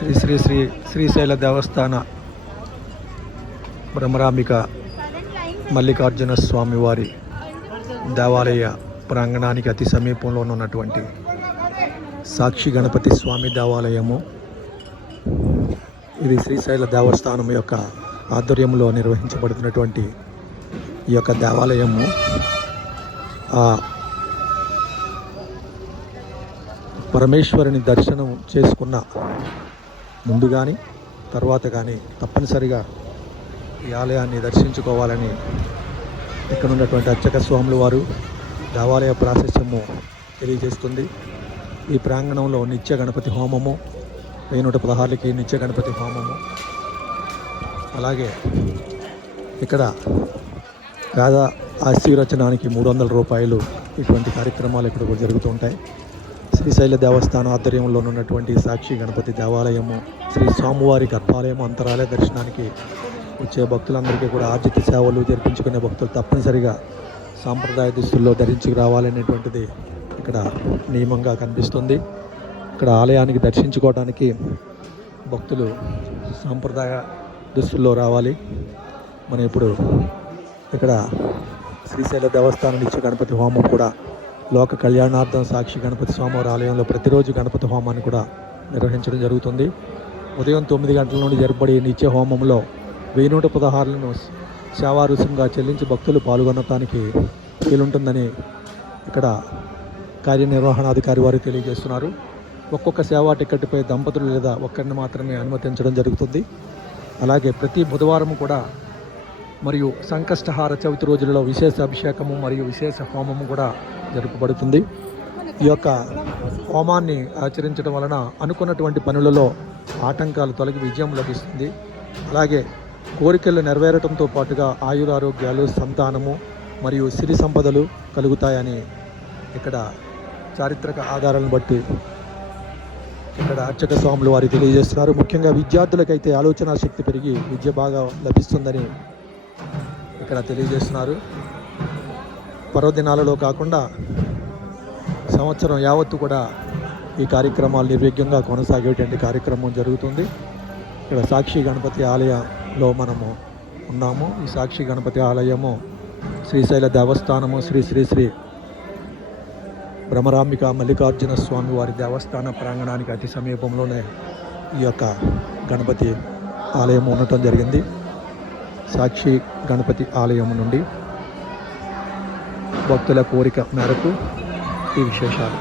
శ్రీ శ్రీ శ్రీ శ్రీశైల దేవస్థాన భ్రమరాంబిక మల్లికార్జున స్వామివారి దేవాలయ ప్రాంగణానికి అతి సమీపంలో ఉన్నటువంటి సాక్షి గణపతి స్వామి దేవాలయము. ఇది శ్రీశైల దేవస్థానం యొక్క ఆధ్వర్యంలో నిర్వహించబడుతున్నటువంటి ఈ యొక్క దేవాలయము పరమేశ్వరుని దర్శనం చేసుకున్న ముందు కానీ తర్వాత కానీ తప్పనిసరిగా ఈ ఆలయాన్ని దర్శించుకోవాలని ఇక్కడ ఉన్నటువంటి అర్చక స్వాముల వారు దేవాలయ ప్రాశస్త్యము తెలియజేస్తుంది. ఈ ప్రాంగణంలో నిత్య గణపతి హోమము, 1116కి నిత్య గణపతి హోమము, అలాగే ఇక్కడ పేద ఆశీర్వచనానికి 300 రూపాయలు ఇటువంటి కార్యక్రమాలు ఇక్కడ కూడా జరుగుతూ ఉంటాయి. శ్రీశైల దేవస్థానం ఆధ్వర్యంలో ఉన్నటువంటి సాక్షి గణపతి దేవాలయము, శ్రీ స్వామివారి గర్భాలయం అంతరాలయ దర్శనానికి వచ్చే భక్తులందరికీ కూడా ఆర్జిత సేవలు జరిపించుకునే భక్తులు తప్పనిసరిగా సాంప్రదాయ దుస్తుల్లో ధరించి రావాలనేటువంటిది ఇక్కడ నియమంగా కనిపిస్తుంది. ఇక్కడ ఆలయానికి దర్శించుకోవడానికి భక్తులు సాంప్రదాయ దుస్తుల్లో రావాలి. మనం ఇప్పుడు ఇక్కడ శ్రీశైల దేవస్థానం నిత్య గణపతి హోమం కూడా లోక కళ్యాణార్థం సాక్షి గణపతి స్వామివారి ఆలయంలో ప్రతిరోజు గణపతి హోమాన్ని కూడా నిర్వహించడం జరుగుతుంది. ఉదయం 9 గంటల నుండి జరపబడే నిత్య హోమంలో 1116లను సేవా రుసుముగా చెల్లించి భక్తులు పాల్గొనడానికి వీలుంటుందని ఇక్కడ కార్యనిర్వహణాధికారి వారు తెలియజేస్తున్నారు. ఒక్కొక్క సేవా టికెట్పై దంపతులు లేదా ఒక్కరిని మాత్రమే అనుమతించడం జరుగుతుంది. అలాగే ప్రతి బుధవారం కూడా మరియు సంకష్టహార చవితి రోజులలో విశేష అభిషేకము మరియు విశేష హోమము కూడా జరుపబడుతుంది. ఈ యొక్క హోమాన్ని ఆచరించడం వలన అనుకున్నటువంటి పనులలో ఆటంకాలు తొలగి విజయం లభిస్తుంది. అలాగే కోరికలు నెరవేరటంతో పాటుగా ఆయురారోగ్యాలు, సంతానము మరియు సిరి సంపదలు కలుగుతాయని ఇక్కడ చారిత్రక ఆధారాలను బట్టి ఇక్కడ అర్చక స్వాములు వారు తెలియజేస్తున్నారు. ముఖ్యంగా విద్యార్థులకైతే ఆలోచన శక్తి పెరిగి విద్య బాగా లభిస్తుందని ఇక్కడ తెలియజేస్తున్నారు. పర్వదినాలలో కాకుండా సంవత్సరం యావత్తు కూడా ఈ కార్యక్రమాలు నిర్విఘ్నంగా కొనసాగేటువంటి కార్యక్రమం జరుగుతుంది. ఇక్కడ సాక్షి గణపతి ఆలయంలో మనము ఉన్నాము. ఈ సాక్షి గణపతి ఆలయము శ్రీశైల దేవస్థానము శ్రీ శ్రీ శ్రీ భ్రమరాంబిక మల్లికార్జున స్వామి వారి దేవస్థాన ప్రాంగణానికి అతి సమీపంలోనే ఈ యొక్క గణపతి ఆలయం ఉండటం జరిగింది. సాక్షి గణపతి ఆలయం నుండి భక్తుల కోరిక మేరకు ఈ విశేషాలు.